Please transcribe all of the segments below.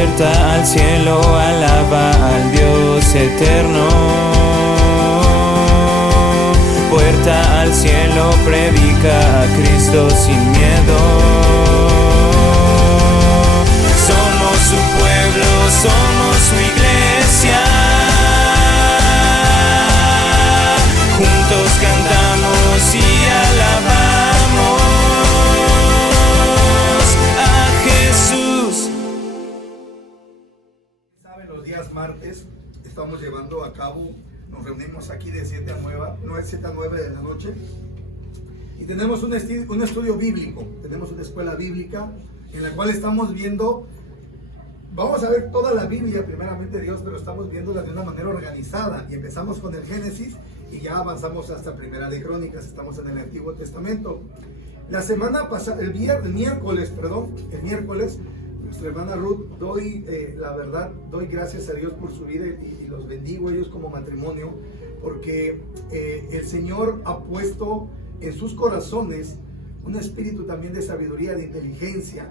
Puerta al cielo, alaba al Dios eterno. Puerta al cielo, predica a Cristo sin miedo. Somos su pueblo, somos su iglesia. Juntos cantamos y alabamos a Jesús. Saben, los días martes estamos llevando a cabo, nos reunimos aquí de 7 a 9 de la noche y tenemos un estudio bíblico, tenemos una escuela bíblica en la cual estamos viendo, vamos a ver toda la Biblia primeramente Dios, pero estamos viéndola de una manera organizada y empezamos con el Génesis y ya avanzamos hasta Primera de Crónicas, estamos en el Antiguo Testamento. La semana pasada, el miércoles, nuestra hermana Ruth, doy gracias a Dios por su vida y los bendigo a ellos como matrimonio, porque el Señor ha puesto en sus corazones un espíritu también de sabiduría, de inteligencia.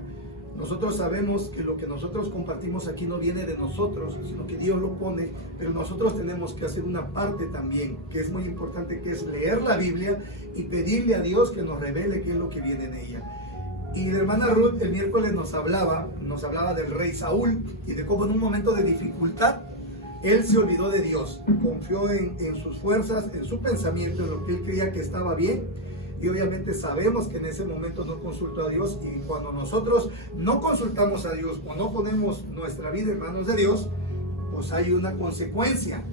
Nosotros sabemos que lo que nosotros compartimos aquí no viene de nosotros, sino que Dios lo pone, pero nosotros tenemos que hacer una parte también, que es muy importante, que es leer la Biblia y pedirle a Dios que nos revele qué es lo que viene en ella. Y la hermana Ruth el miércoles nos hablaba del rey Saúl y de cómo en un momento de dificultad él se olvidó de Dios, confió en sus fuerzas, en su pensamiento, en lo que él creía que estaba bien. Y obviamente sabemos que en ese momento no consultó a Dios, y cuando nosotros no consultamos a Dios o no ponemos nuestra vida en manos de Dios, pues hay una consecuencia.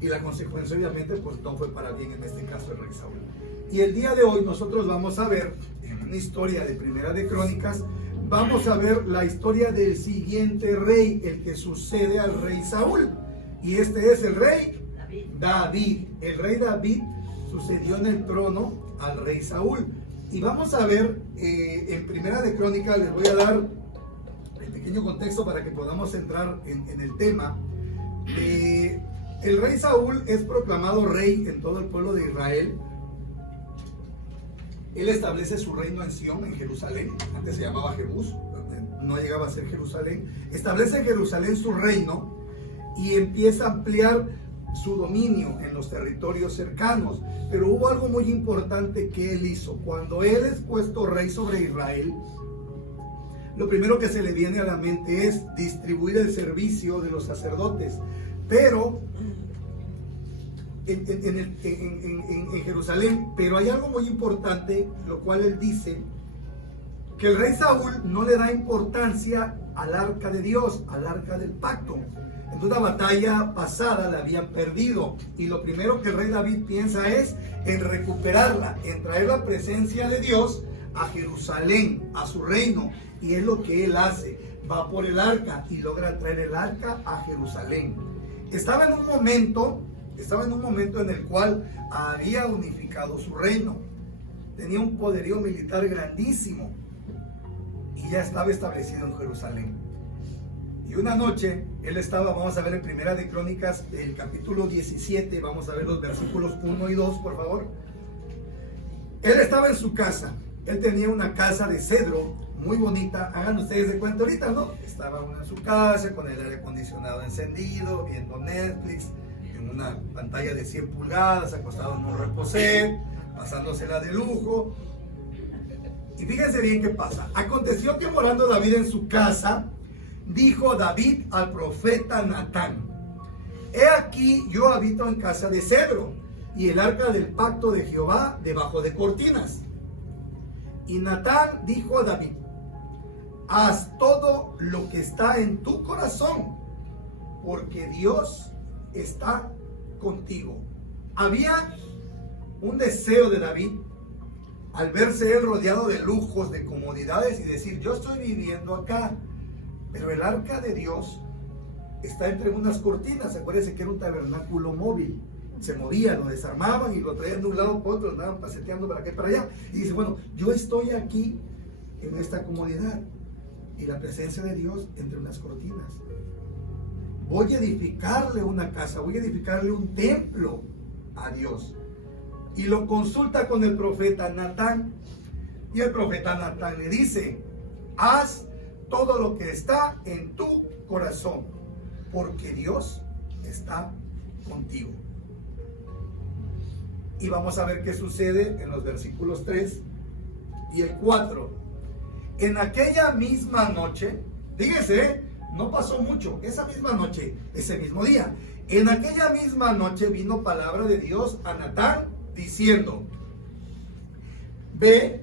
Y la consecuencia obviamente pues no fue para bien, en este caso el rey Saúl. Y el día de hoy nosotros vamos a ver en una historia de Primera de Crónicas, vamos a ver la historia del siguiente rey, el que sucede al rey Saúl. Y este es el rey David. El rey David sucedió en el trono al rey Saúl. Y vamos a ver en Primera de Crónicas, les voy a dar el pequeño contexto para que podamos entrar en el tema. El rey Saúl es proclamado rey en todo el pueblo de Israel. Él establece su reino en Sión, en Jerusalén. Antes se llamaba Jebús, no llegaba a ser Jerusalén. Establece en Jerusalén su reino y empieza a ampliar su dominio en los territorios cercanos. Pero hubo algo muy importante que él hizo. Cuando él es puesto rey sobre Israel, lo primero que se le viene a la mente es distribuir el servicio de los sacerdotes. Pero en Jerusalén, pero hay algo muy importante, lo cual él dice que el rey Saúl no le da importancia al arca de Dios, al arca del pacto. En una batalla pasada la habían perdido, y lo primero que el rey David piensa es en recuperarla, en traer la presencia de Dios a Jerusalén, a su reino, y es lo que él hace. Va por el arca y logra traer el arca a Jerusalén. Estaba en un momento en el cual había unificado su reino, tenía un poderío militar grandísimo y ya estaba establecido en Jerusalén. Y una noche él estaba, vamos a ver en Primera de Crónicas, el capítulo 17, vamos a ver los versículos 1 y 2, por favor. Él estaba en su casa, él tenía una casa de cedro muy bonita, hagan ustedes de cuenta ahorita, ¿no? Estaba uno en su casa con el aire acondicionado encendido, viendo Netflix, en una pantalla de 100 pulgadas, acostado en un reposé, pasándosela de lujo. Y fíjense bien qué pasa. Aconteció que morando David en su casa, dijo David al profeta Natán: he aquí, yo habito en casa de cedro, y el arca del pacto de Jehová debajo de cortinas. Y Natán dijo a David: haz todo lo que está en tu corazón, porque Dios está contigo. Había un deseo de David al verse él rodeado de lujos, de comodidades, y decir: yo estoy viviendo acá, pero el arca de Dios está entre unas cortinas. Acuérdense que era un tabernáculo móvil, se movía, lo desarmaban y lo traían de un lado para otro, andaban paseteando para acá y para allá. Y dice: bueno, yo estoy aquí en esta comodidad y la presencia de Dios entre unas cortinas. Voy a edificarle una casa, voy a edificarle un templo a Dios. Y lo consulta con el profeta Natán. Y el profeta Natán le dice: haz todo lo que está en tu corazón, porque Dios está contigo. Y vamos a ver qué sucede en los versículos 3 y el 4. En aquella misma noche, fíjese, no pasó mucho, esa misma noche, ese mismo día, en aquella misma noche vino palabra de Dios a Natán diciendo: ve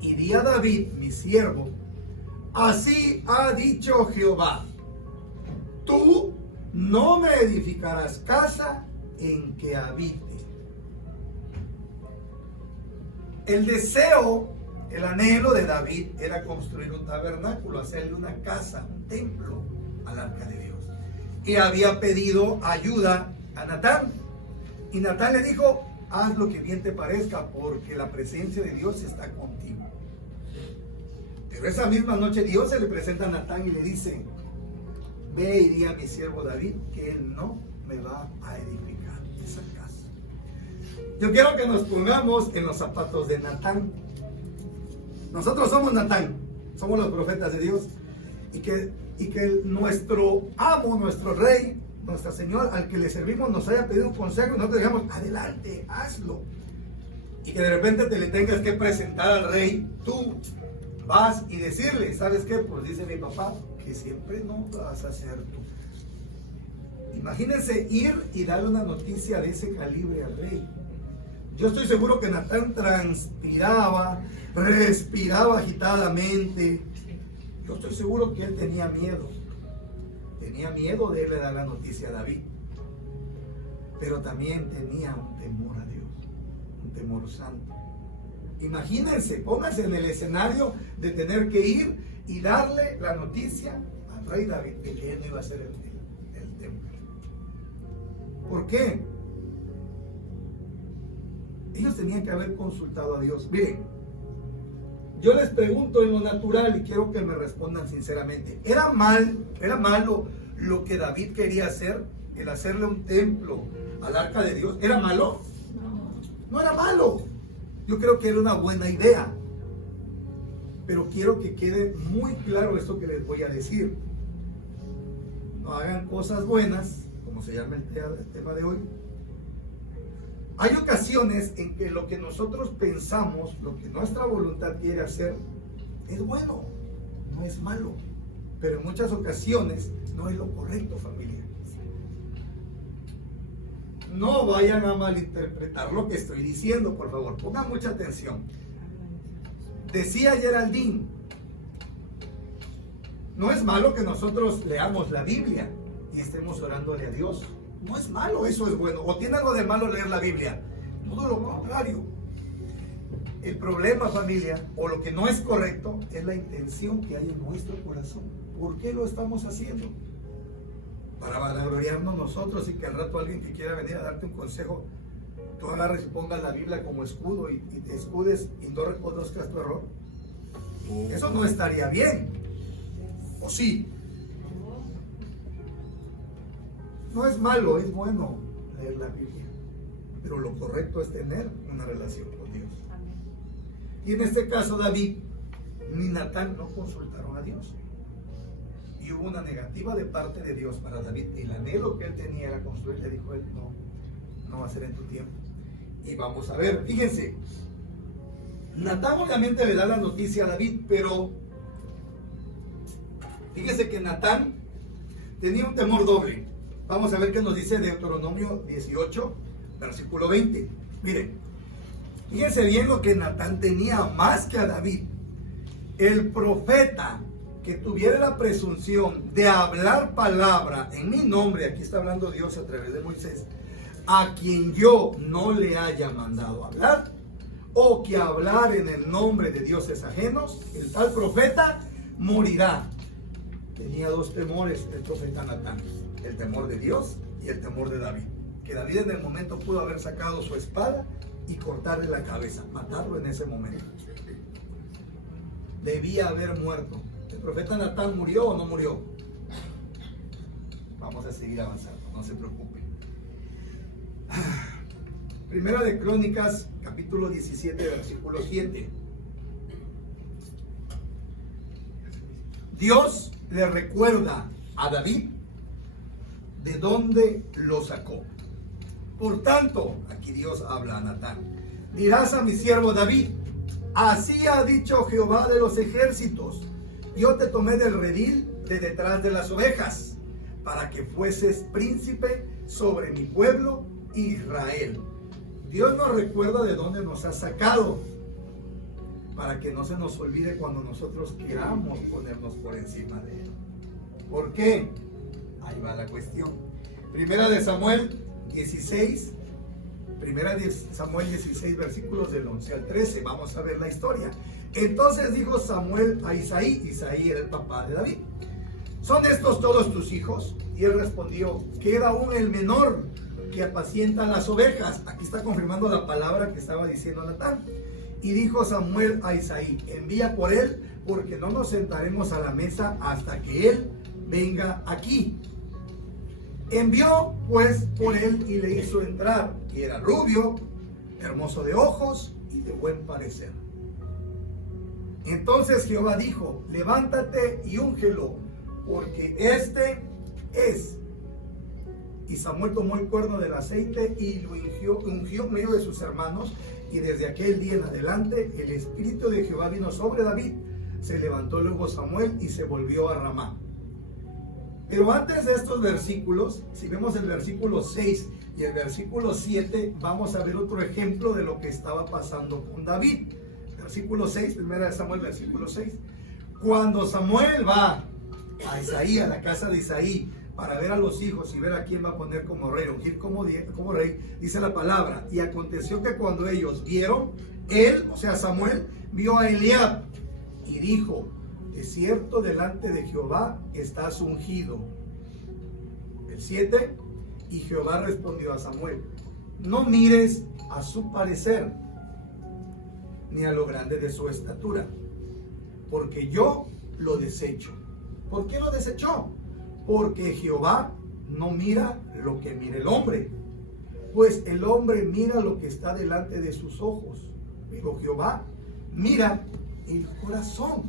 y di a David, mi siervo, así ha dicho Jehová, tú no me edificarás casa en que habite. El deseo, el anhelo de David era construir un tabernáculo, hacerle una casa, un templo al arca de Dios. Y había pedido ayuda a Natán. Y Natán le dijo: haz lo que bien te parezca, porque la presencia de Dios está contigo. Pero esa misma noche Dios se le presenta a Natán y le dice: ve y di a mi siervo David que él no me va a edificar esa casa. Yo quiero que nos pongamos en los zapatos de Natán. Nosotros somos Natán, somos los profetas de Dios, y que nuestro amo, nuestro rey, nuestro Señor al que le servimos nos haya pedido un consejo y nosotros digamos: adelante, hazlo. Y que de repente te le tengas que presentar al rey, tú vas y decirle: ¿sabes qué? Pues dice mi papá que siempre no vas a hacer tú. Imagínense ir y darle una noticia de ese calibre al rey. Yo estoy seguro que Natán transpiraba, respiraba agitadamente. Yo estoy seguro que él tenía miedo. Tenía miedo de darle la noticia a David. Pero también tenía un temor a Dios, un temor santo. Imagínense, pónganse en el escenario de tener que ir y darle la noticia al rey David de que él no iba a hacer el templo. ¿Por qué? Ellos tenían que haber consultado a Dios. Miren, yo les pregunto en lo natural y quiero que me respondan sinceramente. ¿Era malo lo que David quería hacer? El hacerle un templo al arca de Dios. ¿Era malo? No era malo. Yo creo que era una buena idea. Pero quiero que quede muy claro esto que les voy a decir. No hagan cosas buenas, como se llama el tema de hoy. Hay ocasiones en que lo que nosotros pensamos, lo que nuestra voluntad quiere hacer, es bueno, no es malo. Pero en muchas ocasiones no es lo correcto, familia. No vayan a malinterpretar lo que estoy diciendo, por favor. Pongan mucha atención. Decía Geraldine, no es malo que nosotros leamos la Biblia y estemos orándole a Dios. No es malo, eso es bueno. ¿O tiene algo de malo leer la Biblia? Todo lo contrario. El problema, familia, o lo que no es correcto, es la intención que hay en nuestro corazón. ¿Por qué lo estamos haciendo? Para vanagloriarnos nosotros y que al rato alguien que quiera venir a darte un consejo, tú agarres y pongas la Biblia como escudo y te escudes y no reconozcas tu error. Eso no estaría bien. ¿O sí? No es malo, es bueno leer la Biblia. Pero lo correcto es tener una relación con Dios. Y en este caso David ni Natán no consultaron a Dios. Y hubo una negativa de parte de Dios para David. Y el anhelo que él tenía era construir. Le dijo él: no va a ser en tu tiempo. Y vamos a ver, fíjense. Natán obviamente le da la noticia a David, pero fíjense que Natán tenía un temor doble. Vamos a ver qué nos dice Deuteronomio 18, versículo 20. Miren, fíjense bien lo que Natán tenía más que a David. El profeta que tuviera la presunción de hablar palabra en mi nombre, aquí está hablando Dios a través de Moisés, a quien yo no le haya mandado hablar, o que hablar en el nombre de dioses ajenos, el tal profeta morirá. Tenía dos temores el profeta Natán: el temor de Dios y el temor de David. Que David en el momento pudo haber sacado su espada y cortarle la cabeza, matarlo en ese momento. Debía haber muerto. ¿El profeta Natán murió o no murió? Vamos a seguir avanzando, no se preocupen. Primera de Crónicas, capítulo 17, versículo 7. Dios le recuerda a David de dónde lo sacó. Por tanto, aquí Dios habla a Natán: dirás a mi siervo David, así ha dicho Jehová de los ejércitos, yo te tomé del redil de detrás de las ovejas, para que fueses príncipe sobre mi pueblo Israel. Dios nos recuerda de dónde nos ha sacado, para que no se nos olvide cuando nosotros queramos ponernos por encima de Él. ¿Por qué? Ahí va la cuestión. Primera de Samuel 16, versículos del 11 al 13. Vamos a ver la historia. Entonces dijo Samuel a Isaí. Isaí era el papá de David: ¿son estos todos tus hijos? Y él respondió: queda aún el menor, que apacienta las ovejas. Aquí está confirmando la palabra que estaba diciendo Natán. Y dijo Samuel a Isaí: envía por él, porque no nos sentaremos a la mesa hasta que él venga aquí. Envió pues por él y le hizo entrar, y era rubio, hermoso de ojos y de buen parecer. Entonces Jehová dijo: levántate y úngelo, porque este es. Y Samuel tomó el cuerno del aceite y lo ungió en medio de sus hermanos, y desde aquel día en adelante el espíritu de Jehová vino sobre David. Se levantó luego Samuel y se volvió a Ramá. Pero antes de estos versículos, si vemos el versículo 6 y el versículo 7, vamos a ver otro ejemplo de lo que estaba pasando con David. Versículo 6, primera de Samuel, versículo 6. Cuando Samuel va a Isaí, a la casa de Isaí, para ver a los hijos y ver a quién va a poner como rey, ungir como rey, dice la palabra: y aconteció que cuando ellos vieron, él, o sea Samuel, vio a Eliab y dijo: de cierto delante de Jehová estás ungido. El 7, y Jehová respondió a Samuel: no mires a su parecer, ni a lo grande de su estatura, porque yo lo desecho. ¿Por qué lo desechó? Porque Jehová no mira lo que mira el hombre, pues el hombre mira lo que está delante de sus ojos, pero Jehová mira el corazón.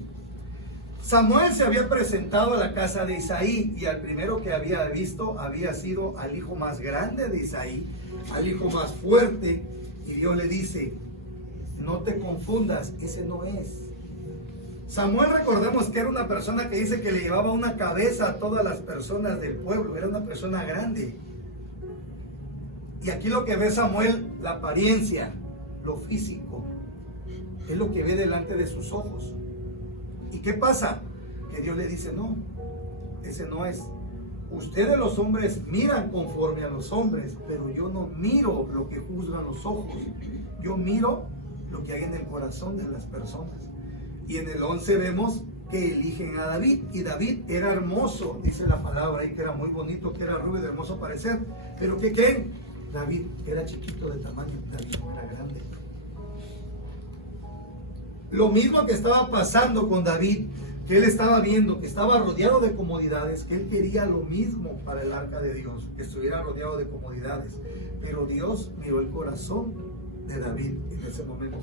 Samuel se había presentado a la casa de Isaí, y al primero que había visto había sido al hijo más grande de Isaí, al hijo más fuerte, y Dios le dice: no te confundas, ese no es. Samuel, recordemos que era una persona que dice que le llevaba una cabeza a todas las personas del pueblo, era una persona grande. Y aquí lo que ve Samuel, la apariencia, lo físico, es lo que ve delante de sus ojos. ¿Y qué pasa? Que Dios le dice: no, ese no es. Ustedes los hombres miran conforme a los hombres, pero yo no miro lo que juzgan los ojos, yo miro lo que hay en el corazón de las personas. Y en el 11 vemos que eligen a David, y David era hermoso, dice la palabra ahí, que era muy bonito, que era rubio de hermoso parecer. Pero ¿qué creen? David era chiquito de tamaño, David no era grande. Lo mismo que estaba pasando con David, que él estaba viendo que estaba rodeado de comodidades, que él quería lo mismo para el arca de Dios, que estuviera rodeado de comodidades. Pero Dios miró el corazón de David en ese momento,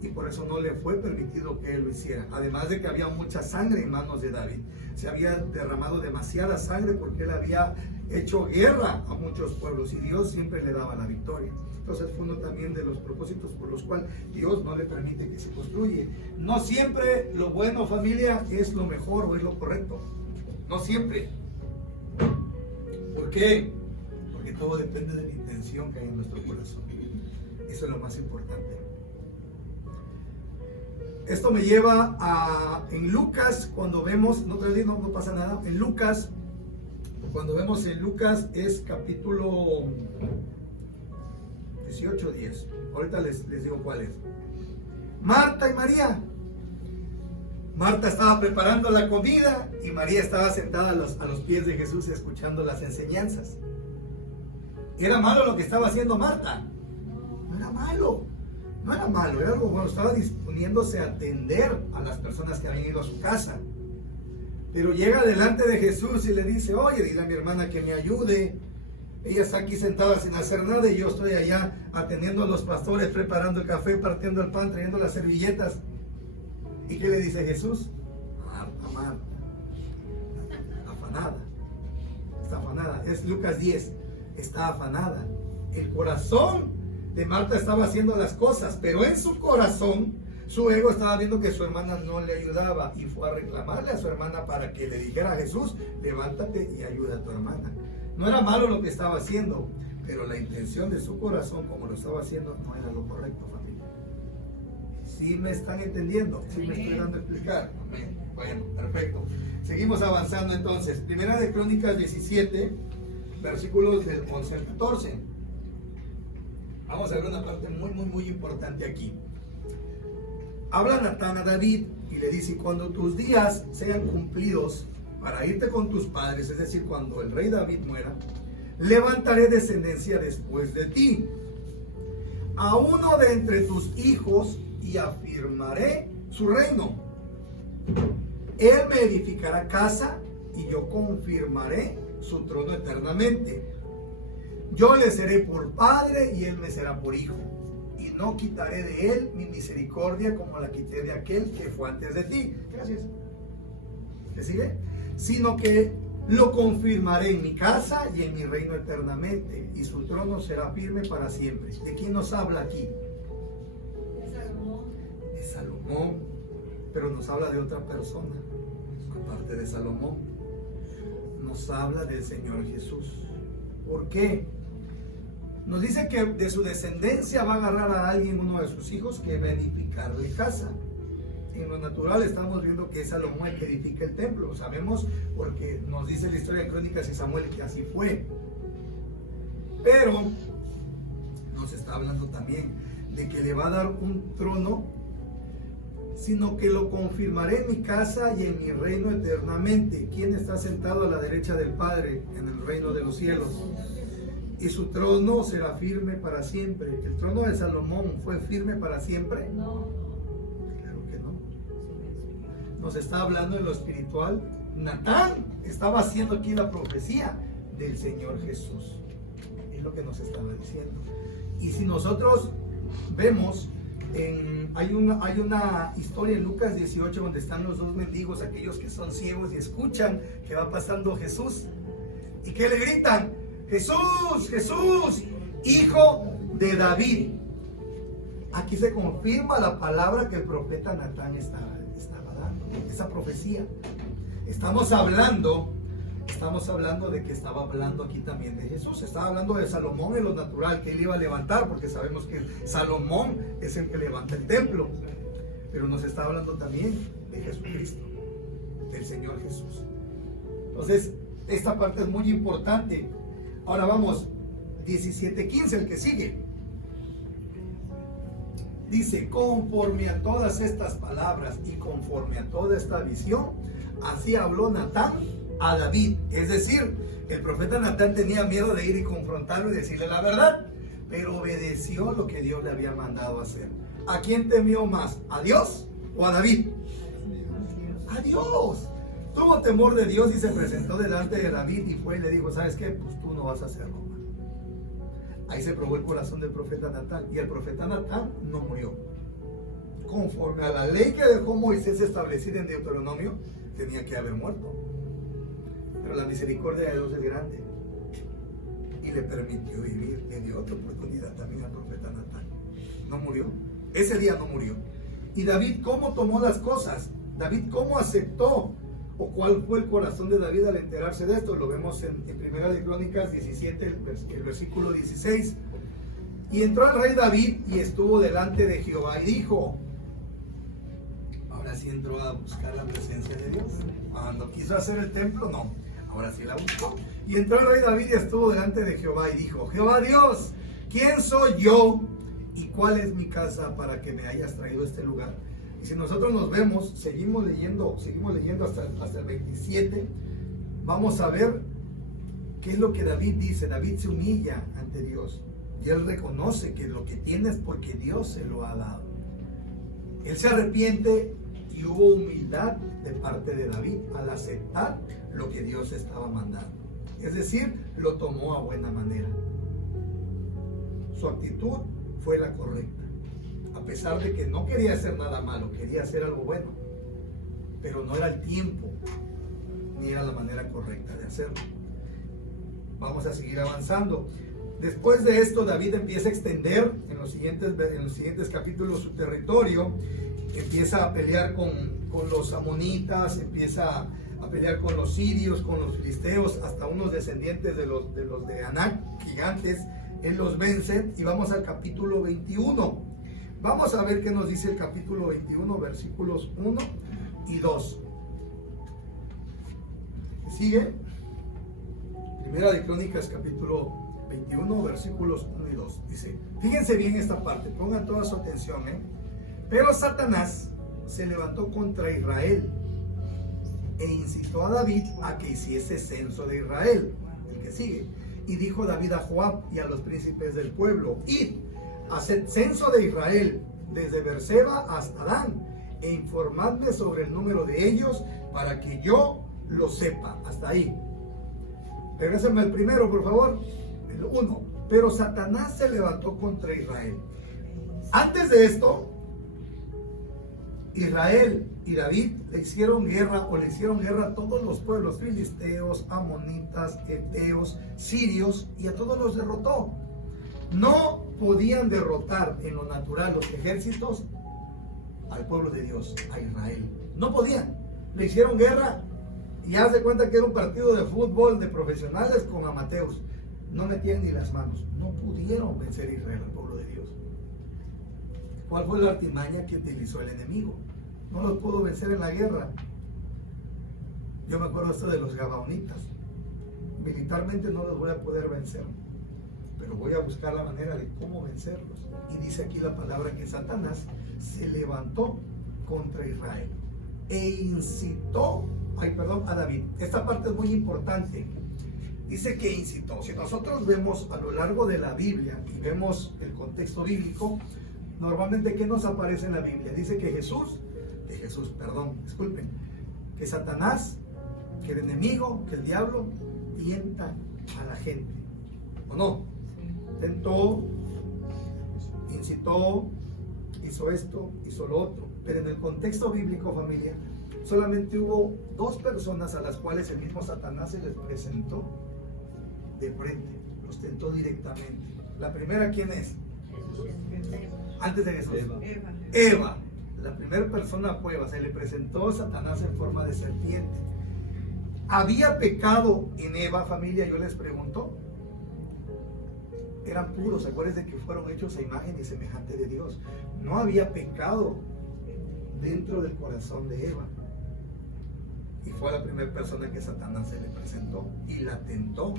y por eso no le fue permitido que él lo hiciera. Además de que había mucha sangre en manos de David, se había derramado demasiada sangre porque él había hecho guerra a muchos pueblos, y Dios siempre le daba la victoria. Entonces fue uno también de los propósitos por los cuales Dios no le permite que se construya. No siempre lo bueno, familia, es lo mejor o es lo correcto. No siempre. ¿Por qué? Porque todo depende de la intención que hay en nuestro corazón. Eso es lo más importante. Esto me lleva a, en Lucas, cuando vemos, no pasa nada, en Lucas, cuando vemos en Lucas es capítulo 18, 10. Ahorita les digo cuál es. Marta y María. Marta estaba preparando la comida y María estaba sentada a los pies de Jesús escuchando las enseñanzas. ¿Era malo lo que estaba haciendo Marta? No era malo. No era malo, era algo bueno. Estaba disponiéndose a atender a las personas que habían ido a su casa. Pero llega delante de Jesús y le dice: oye, dile a mi hermana que me ayude. Ella está aquí sentada sin hacer nada y yo estoy allá atendiendo a los pastores, preparando el café, partiendo el pan, trayendo las servilletas. ¿Y qué le dice Jesús? Marta, Marta, afanada. Está afanada. Es Lucas 10. Está afanada. El corazón de Marta estaba haciendo las cosas, pero en su corazón, su ego estaba viendo que su hermana no le ayudaba y fue a reclamarle a su hermana para que le dijera a Jesús: levántate y ayuda a tu hermana. No era malo lo que estaba haciendo, pero la intención de su corazón, como lo estaba haciendo, no era lo correcto, familia. ¿Sí me están entendiendo? ¿Sí me estoy dando a explicar? Amén. Bueno, perfecto. Seguimos avanzando entonces. Primera de Crónicas 17, versículos del 11 al 14. Vamos a ver una parte muy importante aquí. Habla Natán a David y le dice: cuando tus días sean cumplidos para irte con tus padres, es decir, cuando el rey David muera, levantaré descendencia después de ti, a uno de entre tus hijos, y afirmaré su reino. Él me edificará casa y yo confirmaré su trono eternamente. Yo le seré por padre y él me será por hijo. Y no quitaré de él mi misericordia como la quité de aquel que fue antes de ti. Gracias. ¿Qué sigue? Sino que lo confirmaré en mi casa y en mi reino eternamente, y su trono será firme para siempre. ¿De quién nos habla aquí? De Salomón. De Salomón. Pero nos habla de otra persona, aparte de Salomón. Nos habla del Señor Jesús. ¿Por qué? Nos dice que de su descendencia va a agarrar a alguien, uno de sus hijos, que va a edificarle casa. En lo natural estamos viendo que es Salomón el que edifica el templo. Lo sabemos porque nos dice la historia de Crónicas y Samuel que así fue. Pero nos está hablando también de que le va a dar un trono, sino que lo confirmaré en mi casa y en mi reino eternamente. ¿Quién está sentado a la derecha del Padre en el reino de los cielos? Y su trono será firme para siempre. ¿El trono de Salomón fue firme para siempre? No. Claro que no. Nos está hablando en lo espiritual. Natán estaba haciendo aquí la profecía del Señor Jesús. Es lo que nos estaba diciendo. Y si nosotros vemos, hay una historia en Lucas 18 donde están los dos mendigos, aquellos que son ciegos y escuchan que va pasando Jesús. ¿Y qué le gritan? Jesús, Jesús, hijo de David. Aquí se confirma la palabra que el profeta Natán estaba dando, esa profecía. Estamos hablando de que estaba hablando aquí también de Jesús. Estaba hablando de Salomón en lo natural, que él iba a levantar, porque sabemos que Salomón es el que levanta el templo. Pero nos está hablando también de Jesucristo, del Señor Jesús. Entonces, esta parte es muy importante. Ahora vamos, 17:15, el que sigue. Dice: conforme a todas estas palabras y conforme a toda esta visión, así habló Natán a David. Es decir, el profeta Natán tenía miedo de ir y confrontarlo y decirle la verdad, pero obedeció lo que Dios le había mandado hacer. ¿A quién temió más? ¿A Dios o a David? A Dios. Tuvo temor de Dios y se presentó delante de David y fue y le dijo: ¿sabes qué? Pues tú no vas a hacerlo. Ahí se probó el corazón del profeta Natán, y el profeta Natán no murió. Conforme a la ley que dejó Moisés establecida en Deuteronomio, tenía que haber muerto. Pero la misericordia de Dios es grande y le permitió vivir, le dio otra oportunidad también al profeta Natán. No murió, ese día no murió. Y David, ¿cómo tomó las cosas? David, ¿cómo aceptó? ¿O cuál fue el corazón de David al enterarse de esto? Lo vemos en Primera de Crónicas 17, el versículo 16. Y entró el rey David y estuvo delante de Jehová y dijo: ahora sí entró a buscar la presencia de Dios. Cuando quiso hacer el templo, no. Ahora sí la buscó. Y entró el rey David y estuvo delante de Jehová y dijo: Jehová Dios, ¿quién soy yo y cuál es mi casa para que me hayas traído a este lugar? Y si nosotros nos vemos, seguimos leyendo hasta el 27, vamos a ver qué es lo que David dice. David se humilla ante Dios y él reconoce que lo que tiene es porque Dios se lo ha dado. Él se arrepiente y hubo humildad de parte de David al aceptar lo que Dios estaba mandando. Es decir, lo tomó a buena manera. Su actitud fue la correcta. A pesar de que no quería hacer nada malo, quería hacer algo bueno, pero no era el tiempo. ni era la manera correcta de hacerlo. Vamos a seguir avanzando. Después de esto, David empieza a extender en los siguientes capítulos su territorio, empieza a pelear con los amonitas, empieza a pelear con los sirios, con los filisteos, hasta unos descendientes de los de Anac, gigantes. Él los vence y vamos al capítulo 21. Vamos a ver qué nos dice el capítulo 21, versículos 1 y 2. Sigue. Primera de Crónicas, capítulo 21, versículos 1 y 2. Dice, fíjense bien esta parte, pongan toda su atención. Pero Satanás se levantó contra Israel e incitó a David a que hiciese censo de Israel. El que sigue. Y dijo David a Joab y a los príncipes del pueblo, id, haced censo de Israel, desde Berseba hasta Dan, e informadme sobre el número de ellos, para que yo lo sepa. Hasta ahí. Regrésenme al primero, por favor. El 1. Pero Satanás se levantó contra Israel. Antes de esto, Israel y David le hicieron guerra a todos los pueblos, filisteos, amonitas, heteos, sirios, y a todos los derrotó. No podían derrotar en lo natural los ejércitos al pueblo de Dios, a Israel. No podían. Le hicieron guerra y haz de cuenta que era un partido de fútbol de profesionales con amateurs. No metían ni las manos. No pudieron vencer a Israel, al pueblo de Dios. ¿Cuál fue la artimaña que utilizó el enemigo? No los pudo vencer en la guerra. Yo me acuerdo esto de los gabaonitas. Militarmente no los voy a poder vencer, pero voy a buscar la manera de cómo vencerlos. Y dice aquí la palabra que Satanás se levantó contra Israel e incitó a David. Esta parte es muy importante. Dice que incitó. Si nosotros vemos a lo largo de la Biblia y vemos el contexto bíblico, normalmente ¿qué nos aparece en la Biblia? Dice que que Satanás, que el enemigo, que el diablo tienta a la gente. ¿O no? Tentó, incitó, hizo esto, hizo lo otro. Pero en el contexto bíblico, familia, solamente hubo dos personas a las cuales el mismo Satanás se les presentó de frente, los tentó directamente. La primera, ¿quién es? Antes de Jesús. Eva. La primera persona fue Eva. Se le presentó Satanás en forma de serpiente. ¿Había pecado en Eva, familia? Yo les pregunto. Eran puros, acuérdense que fueron hechos a imagen y semejante de Dios. No había pecado dentro del corazón de Eva. Y fue la primera persona que Satanás se le presentó y la tentó.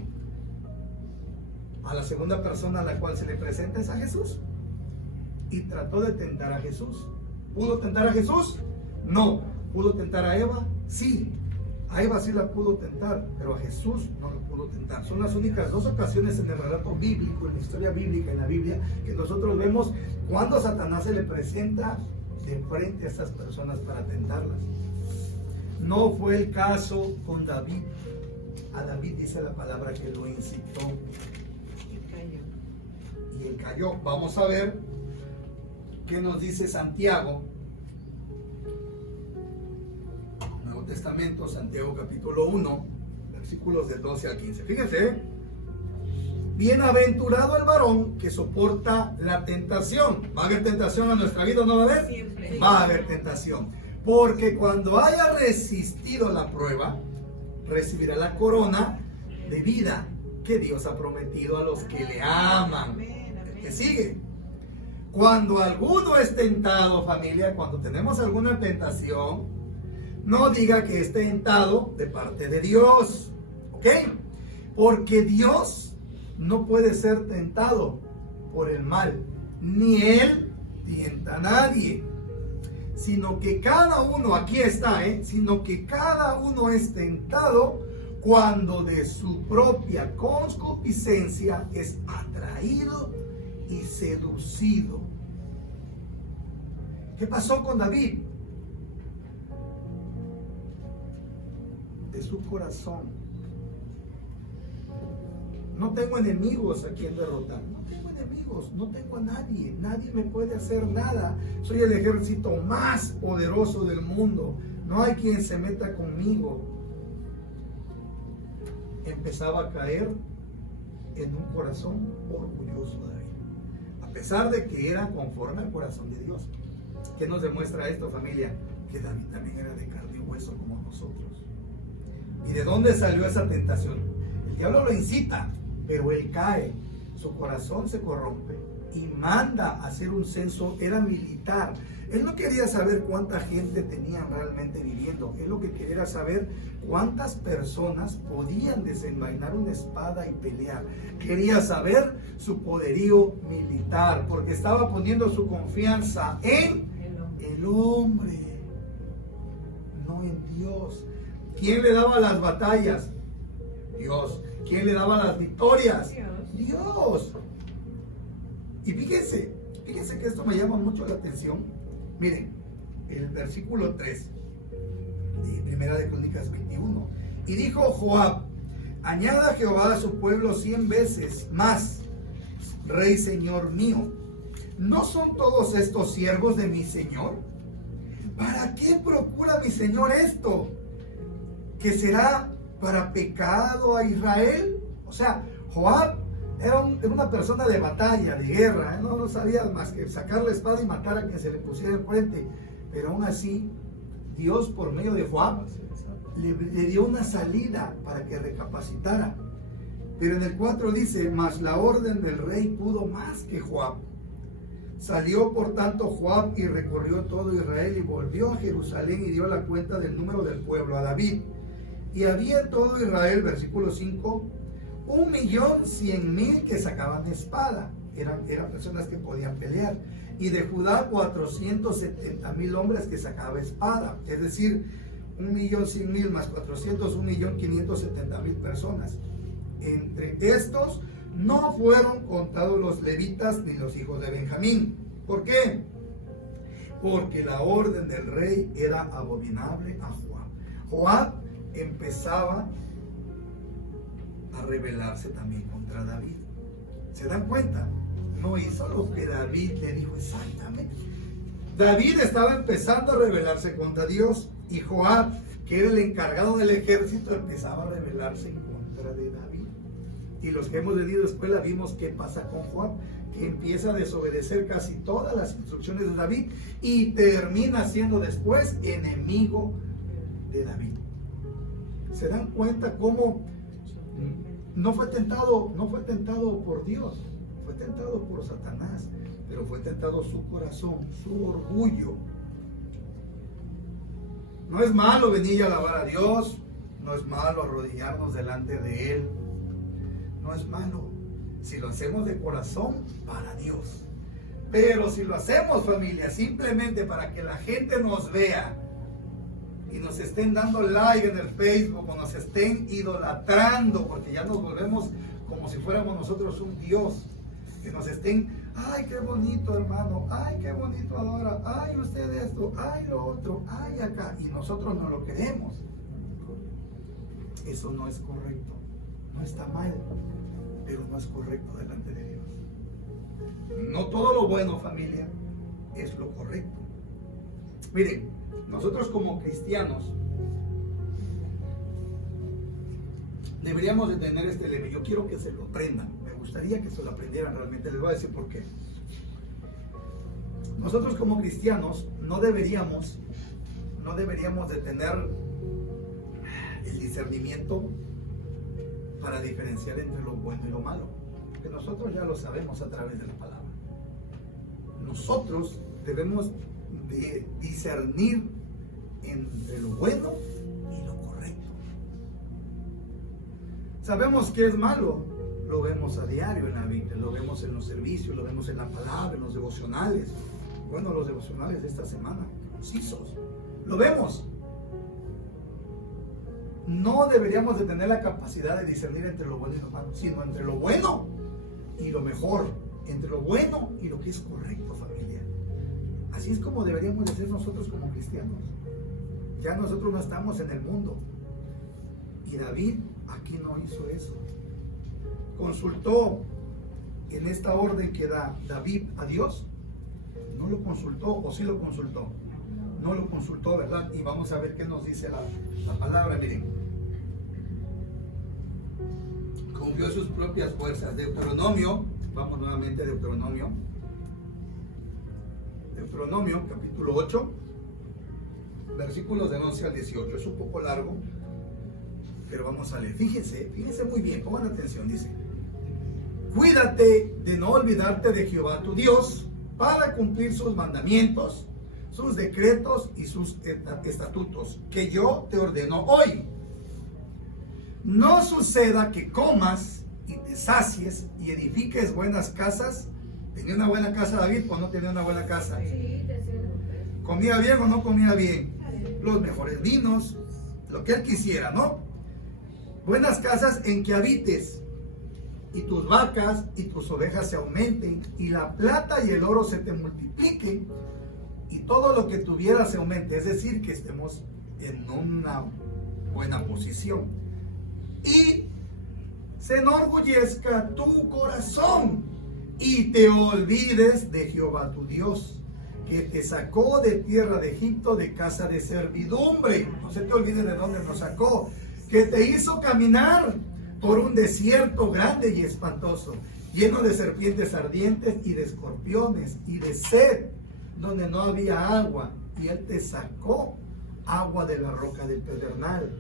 A la segunda persona a la cual se le presenta es a Jesús. Y trató de tentar a Jesús. ¿Pudo tentar a Jesús? No. ¿Pudo tentar a Eva? Sí. A Eva sí la pudo tentar, pero a Jesús no lo pudo tentar. Son las únicas dos ocasiones en el relato bíblico, en la historia bíblica, en la Biblia, que nosotros vemos cuando Satanás se le presenta de frente a estas personas para tentarlas. No fue el caso con David. A David dice la palabra que lo incitó. Y él cayó. Vamos a ver qué nos dice Santiago. Nuevo Testamento, Santiago capítulo 1, versículos del 12 al 15. Fíjense. Bienaventurado el varón que soporta la tentación. ¿Va a haber tentación en nuestra vida o no va a haber? Siempre. Va a haber tentación. Porque cuando haya resistido la prueba, recibirá la corona de vida que Dios ha prometido a los que le aman. El que sigue. Cuando alguno es tentado, familia, cuando tenemos alguna tentación, no diga que es tentado de parte de Dios. ¿Ok? Porque Dios no puede ser tentado por el mal, ni Él tienta a nadie, sino que cada uno, aquí está, sino que cada uno es tentado cuando de su propia concupiscencia es atraído y seducido. ¿Qué pasó con David? De su corazón. No tengo enemigos a quien derrotar. No tengo enemigos, no tengo a nadie. Nadie me puede hacer nada. Soy el ejército más poderoso del mundo. No hay quien se meta conmigo. empezaba a caer en un corazón orgulloso de David, a pesar de que era conforme al corazón de Dios. ¿Qué nos demuestra esto, familia? Que David también era de carne y hueso como nosotros. ¿Y de dónde salió esa tentación? El diablo lo incita, pero él cae, su corazón se corrompe y manda a hacer un censo. Era militar. Él no quería saber cuánta gente tenían realmente viviendo. Él lo que quería era saber cuántas personas podían desenvainar una espada y pelear. Quería saber su poderío militar, porque estaba poniendo su confianza en el hombre, no en Dios. ¿Quién le daba las batallas? Dios. ¿Quién le daba las victorias? Dios. Y fíjense que esto me llama mucho la atención. Miren, el versículo 3 de Primera de Crónicas 21. Y dijo Joab: añada Jehová a su pueblo 100 veces más, rey señor mío. ¿No son todos estos siervos de mi señor? ¿Para qué procura mi señor esto? ¿Que será para pecado a Israel? O sea, Joab era una persona de batalla, de guerra. No sabía más que sacar la espada y matar a quien se le pusiera enfrente. Pero aún así, Dios por medio de Joab le dio una salida para que recapacitara. Pero en el 4 dice: mas la orden del rey pudo más que Joab. Salió por tanto Joab y recorrió todo Israel y volvió a Jerusalén y dio la cuenta del número del pueblo a David. Y había en todo Israel, versículo 5, 1.100.000 que sacaban espada. Eran personas que podían pelear. Y de Judá 470.000 hombres que sacaban espada. Es decir, 1.100.000 más 400, 1.570.000 personas. Entre estos no fueron contados los levitas ni los hijos de Benjamín. ¿Por qué? Porque la orden del rey era abominable a Joab. Joab empezaba a rebelarse también contra David. ¿Se dan cuenta? No hizo lo que David le dijo exactamente. David estaba empezando a rebelarse contra Dios, y Joab, que era el encargado del ejército, empezaba a rebelarse en contra de David. Y los que hemos leído escuela vimos qué pasa con Joab, que empieza a desobedecer casi todas las instrucciones de David y termina siendo después enemigo de David. ¿Se dan cuenta cómo no fue tentado por Dios? Fue tentado por Satanás, pero fue tentado su corazón, su orgullo. No es malo venir a alabar a Dios, no es malo arrodillarnos delante de Él, no es malo si lo hacemos de corazón para Dios. Pero si lo hacemos, familia, simplemente para que la gente nos vea y nos estén dando like en el Facebook o nos estén idolatrando, porque ya nos volvemos como si fuéramos nosotros un Dios, que nos estén: ay, qué bonito hermano, ay, qué bonito adora, ay, usted esto, ay, lo otro, ay, acá, y nosotros no lo queremos. Eso no es correcto. No está mal, pero no es correcto delante de Dios. No todo lo bueno, familia, es lo correcto. Miren, nosotros como cristianos deberíamos de tener este lema. Yo quiero que se lo aprendan. Me gustaría que se lo aprendieran realmente. Les voy a decir por qué. Nosotros como cristianos no deberíamos de tener el discernimiento para diferenciar entre lo bueno y lo malo, que nosotros ya lo sabemos a través de la palabra. Nosotros debemos de discernir entre lo bueno y lo correcto. Sabemos que es malo, lo vemos a diario en la Biblia, lo vemos en los servicios, lo vemos en la palabra, en los devocionales. Bueno, los devocionales de esta semana, concisos, lo vemos. No deberíamos de tener la capacidad de discernir entre lo bueno y lo malo, sino entre lo bueno y lo mejor, entre lo bueno y lo que es correcto, familia. Así es como deberíamos de ser nosotros como cristianos. Ya nosotros no estamos en el mundo. Y David aquí no hizo eso. Consultó en esta orden que da David a Dios. No lo consultó, o sí lo consultó. No lo consultó, ¿verdad? Y vamos a ver qué nos dice la palabra. Miren, confió sus propias fuerzas. Deuteronomio, vamos nuevamente a Deuteronomio capítulo 8, versículos del 11 al 18. Es un poco largo, pero vamos a leer. Fíjense muy bien, pongan atención. Dice: cuídate de no olvidarte de Jehová tu Dios para cumplir sus mandamientos, sus decretos y sus estatutos que yo te ordeno hoy. No suceda que comas y te sacies y edifiques buenas casas. ¿Tenía una buena casa David o no tenía una buena casa? Sí, te sirve. ¿Comía bien o no comía bien? Los mejores vinos, lo que él quisiera, ¿no? Buenas casas en que habites, y tus vacas y tus ovejas se aumenten, y la plata y el oro se te multipliquen, y todo lo que tuvieras se aumente. Es decir, que estemos en una buena posición. Y se enorgullezca tu corazón, y te olvides de Jehová tu Dios, que te sacó de tierra de Egipto, de casa de servidumbre. No se te olvide de dónde nos sacó. Que te hizo caminar por un desierto grande y espantoso, lleno de serpientes ardientes y de escorpiones y de sed, donde no había agua, y él te sacó agua de la roca del pedernal.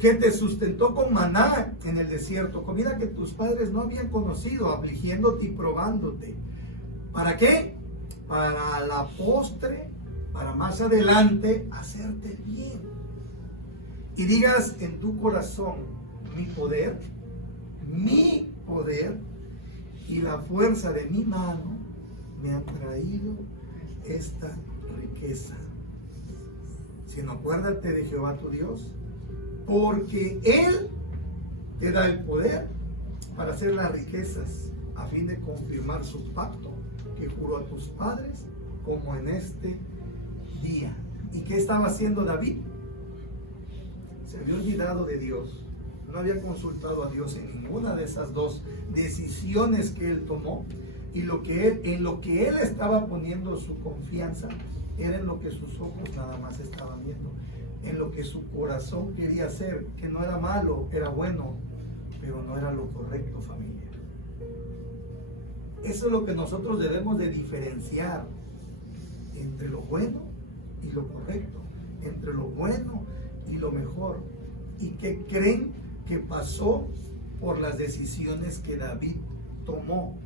Que te sustentó con maná en el desierto, comida que tus padres no habían conocido, afligiéndote y probándote. ¿Para qué? Para la postre, para más adelante hacerte bien. Y digas en tu corazón: mi poder y la fuerza de mi mano me han traído esta riqueza. Sino acuérdate de Jehová tu Dios, porque Él te da el poder para hacer las riquezas, a fin de confirmar su pacto que juró a tus padres, como en este día. ¿Y qué estaba haciendo David? Se había olvidado de Dios, no había consultado a Dios en ninguna de esas dos decisiones que él tomó, y en lo que él estaba poniendo su confianza era en lo que sus ojos nada más estaban viendo, en lo que su corazón quería hacer, que no era malo, era bueno, pero no era lo correcto, familia. Eso es lo que nosotros debemos de diferenciar entre lo bueno y lo correcto, entre lo bueno y lo mejor. ¿Y qué creen que pasó por las decisiones que David tomó?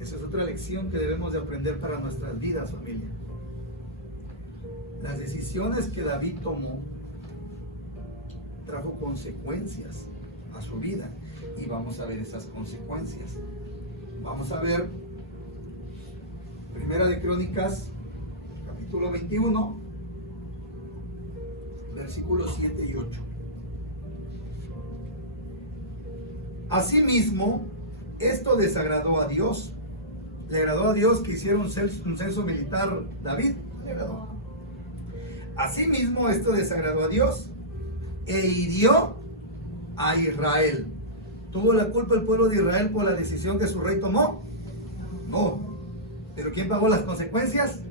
Esa es otra lección que debemos de aprender para nuestras vidas, familia. Las decisiones que David tomó trajo consecuencias a su vida, y vamos a ver esas consecuencias. Vamos a ver Primera de Crónicas, capítulo 21, versículos 7 y 8. Asimismo, esto desagradó a Dios. Le agradó a Dios que hiciera un censo militar David. Le agradó. Asimismo, esto desagradó a Dios e hirió a Israel. ¿Tuvo la culpa el pueblo de Israel por la decisión que su rey tomó? No. ¿Pero quién pagó las consecuencias?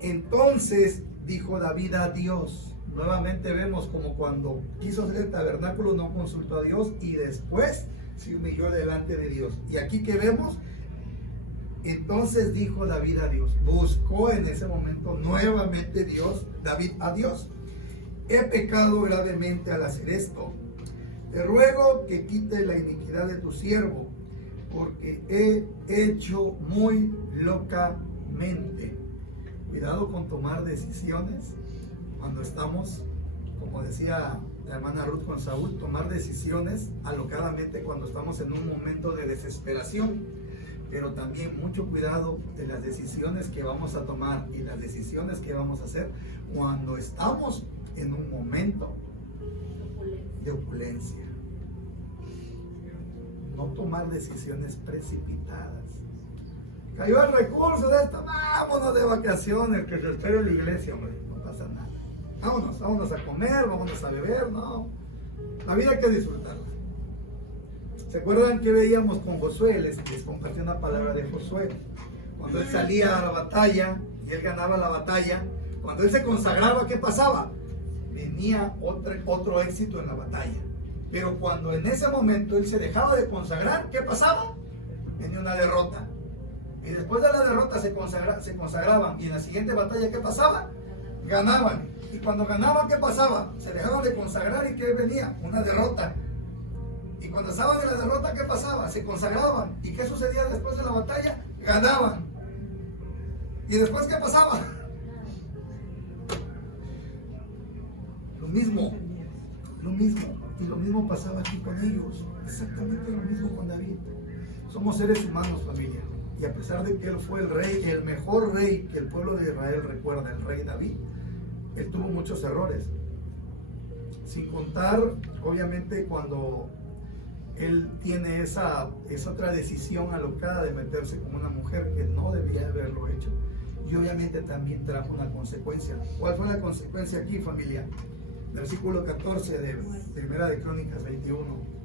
Entonces dijo David a Dios. Nuevamente vemos como cuando quiso hacer el tabernáculo no consultó a Dios, y después se humilló delante de Dios. Y aquí que vemos, entonces dijo David a Dios. Buscó en ese momento nuevamente David a Dios. He pecado gravemente al hacer esto. Te ruego que quite la iniquidad de tu siervo, porque he hecho muy locamente. Cuidado con tomar decisiones cuando estamos, como decía la hermana Ruth con Saúl, tomar decisiones alocadamente cuando estamos en un momento de desesperación. Pero también mucho cuidado de las decisiones que vamos a tomar y las decisiones que vamos a hacer cuando estamos en un momento de opulencia. No tomar decisiones precipitadas. Cayó el recurso de esto, vámonos de vacaciones, que se espere en la iglesia, hombre, no pasa nada. Vámonos a comer, vámonos a beber, no. La vida hay que disfrutarla. ¿Se acuerdan que veíamos con Josué? Les compartí una palabra de Josué. Cuando él salía a la batalla y él ganaba la batalla, cuando él se consagraba, ¿qué pasaba? venía otro éxito en la batalla. Pero cuando en ese momento él se dejaba de consagrar, ¿qué pasaba? Venía una derrota. Y después de la derrota se consagraban. Y en la siguiente batalla, ¿qué pasaba? Ganaban. Y cuando ganaban, ¿qué pasaba? Se dejaban de consagrar y ¿qué venía? Una derrota. Y cuando estaban en la derrota, ¿qué pasaba? Se consagraban. ¿Y qué sucedía después de la batalla? Ganaban. ¿Y después qué pasaba? Lo mismo. Y lo mismo pasaba aquí con ellos. Exactamente lo mismo con David. Somos seres humanos, familia. Y a pesar de que él fue el rey, el mejor rey que el pueblo de Israel recuerda, el rey David, él tuvo muchos errores. Sin contar, obviamente, cuando él tiene esa otra decisión alocada de meterse con una mujer que no debía haberlo hecho. Y obviamente también trajo una consecuencia. ¿Cuál fue la consecuencia aquí, familia? Versículo 14 de Primera de Crónicas 21.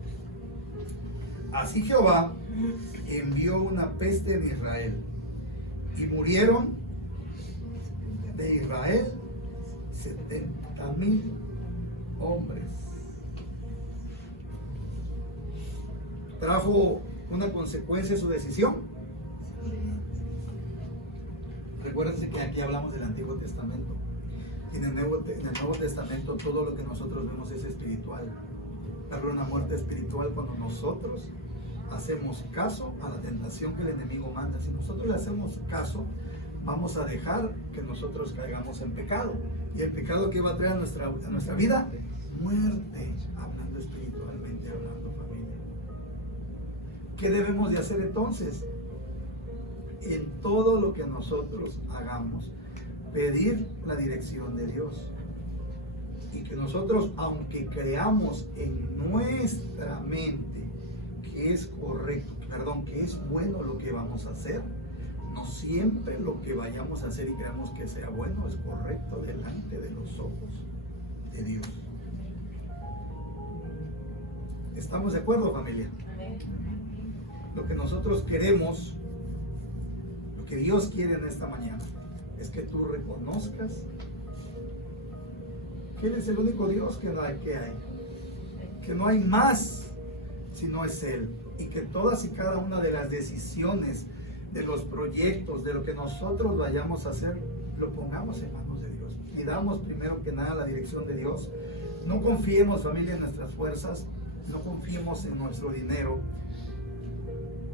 Así Jehová envió una peste en Israel y murieron de Israel 70,000 hombres. ¿Trajo una consecuencia su decisión? Recuérdense que aquí hablamos del Antiguo Testamento. En el Nuevo Testamento todo lo que nosotros vemos es espiritual. Habrá una muerte espiritual cuando nosotros hacemos caso a la tentación que el enemigo manda. Si nosotros le hacemos caso, vamos a dejar que nosotros caigamos en pecado. ¿Y el pecado que va a traer a nuestra vida? Muerte, hablando espiritualmente, hablando, familia. ¿Qué debemos de hacer entonces? En todo lo que nosotros hagamos, pedir la dirección de Dios. Y que nosotros, aunque creamos en nuestra mente que es correcto, que es bueno lo que vamos a hacer, no siempre lo que vayamos a hacer y creamos que sea bueno es correcto delante de los ojos de Dios. ¿Estamos de acuerdo, familia? Lo que nosotros queremos, lo que Dios quiere en esta mañana, es que tú reconozcas que Él es el único Dios que no hay más si no es Él, y que todas y cada una de las decisiones, de los proyectos, de lo que nosotros vayamos a hacer, lo pongamos en manos de Dios. Pidamos primero que nada la dirección de Dios. No confiemos, familia, en nuestras fuerzas, no confiemos en nuestro dinero,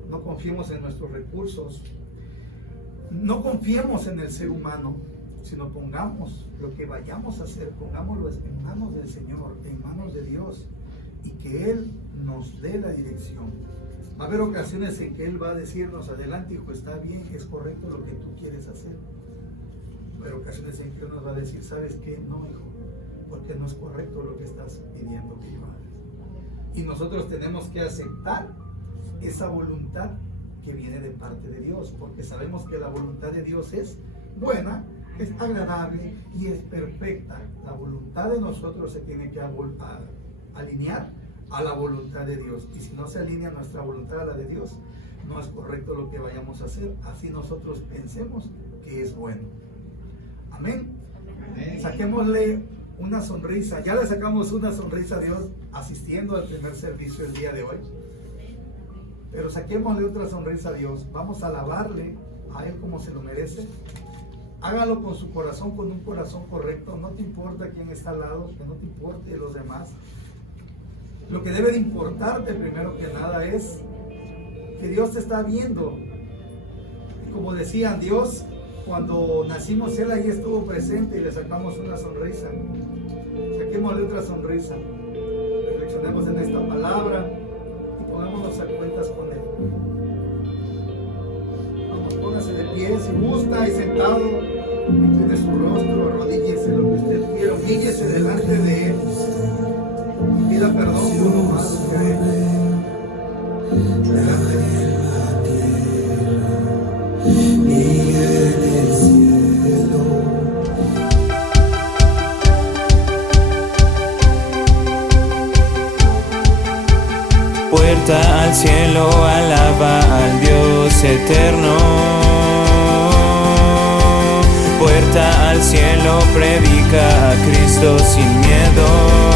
no confiemos en nuestros recursos, no confiemos en el ser humano, sino pongamos lo que vayamos a hacer, pongámoslo en manos del Señor, en manos de Dios, y que Él nos dé la dirección. Va a haber ocasiones en que Él va a decirnos: adelante, hijo, está bien, es correcto lo que tú quieres hacer. Va a haber ocasiones en que Él nos va a decir: ¿sabes qué? No, hijo, porque no es correcto lo que estás pidiendo que yo haga. Y nosotros tenemos que aceptar esa voluntad que viene de parte de Dios, porque sabemos que la voluntad de Dios es buena, es agradable y es perfecta. La voluntad de nosotros se tiene que alinear a la voluntad de Dios, y si no se alinea nuestra voluntad a la de Dios, no es correcto lo que vayamos a hacer, así nosotros pensemos que es bueno. Amén. Saquémosle una sonrisa. Ya le sacamos una sonrisa a Dios asistiendo al primer servicio el día de hoy, pero saquémosle otra sonrisa a Dios. Vamos a alabarle a Él como se lo merece. Hágalo con su corazón, con un corazón correcto. No te importa quién está al lado, que no te importe los demás. Lo que debe de importarte primero que nada es que Dios te está viendo. Y como decían, Dios, cuando nacimos, Él ahí estuvo presente y le sacamos una sonrisa. Saquémosle otra sonrisa. Reflexionemos en esta palabra y pongámonos a cuentas con Él. Vamos, póngase de pie si gusta, y sentado, incline su rostro, arrodíllese, lo que usted quiera, humíllese delante de Él. Pida perdón por lo malo que hay delante de Él. Y en el cielo Puerta al cielo, alaba al Dios eterno. Puerta al al cielo, predica a Cristo sin miedo.